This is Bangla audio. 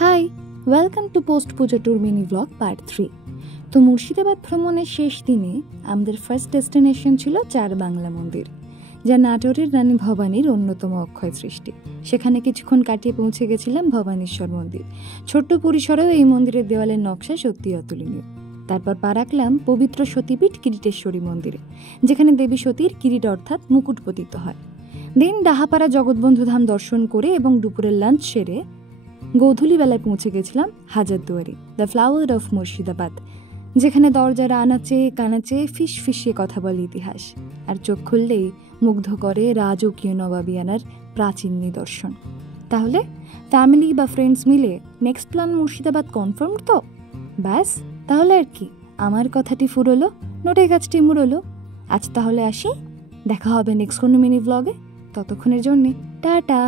High, welcome to post Puja tour mini blog part 3। তো মুর্শিদাবাদ ভ্রমণের শেষ দিনে আমাদের ফার্স্ট ডেস্টিনেশন ছিল চার বাংলা মন্দির, যা নাটোরের রানী ভবানীর অন্যতম অক্ষয় সৃষ্টি। সেখানে কিছুক্ষণ কাটিয়ে পৌঁছে গেছিলাম ভবানীশ্বর মন্দির। ছোট্ট পরিসরেও এই মন্দিরের দেওয়ালের নকশা সত্যি অতুলনীয়। তারপর পা রাখলাম পবিত্র সতীপীঠ কিরিটেশ্বরী মন্দিরে, যেখানে দেবী সতীর কিরিট অর্থাৎ মুকুট পতিত হয়। দেন ডাহাপাড়া জগৎবন্ধু ধাম দর্শন করে এবং দুপুরের লাঞ্চ সেরে গোধূলি বেলায় পৌঁছে গেছিলাম Hazarduari, the flower of Murshidabad, যেখানে দরজারা আনাচে কানাচে ফিসফিসিয়ে কথা বলে ইতিহাস, আর চোখ খুললেই মুগ্ধ করে রাজকীয় নবাবিয়ানার প্রাচীন নিদর্শন। তাহলে ফ্যামিলি বা ফ্রেন্ডস মিলে নেক্সট প্ল্যান মুর্শিদাবাদ কনফার্ম তো? ব্যাস, তাহলে আর কি, আমার কথাটি ফুরোলো, নোটের গাছটি মুড়োলো। আজ তাহলে আসি, দেখা হবে নেক্সট কোনো মিনি ব্লগে। ততক্ষণের জন্যে টাটা।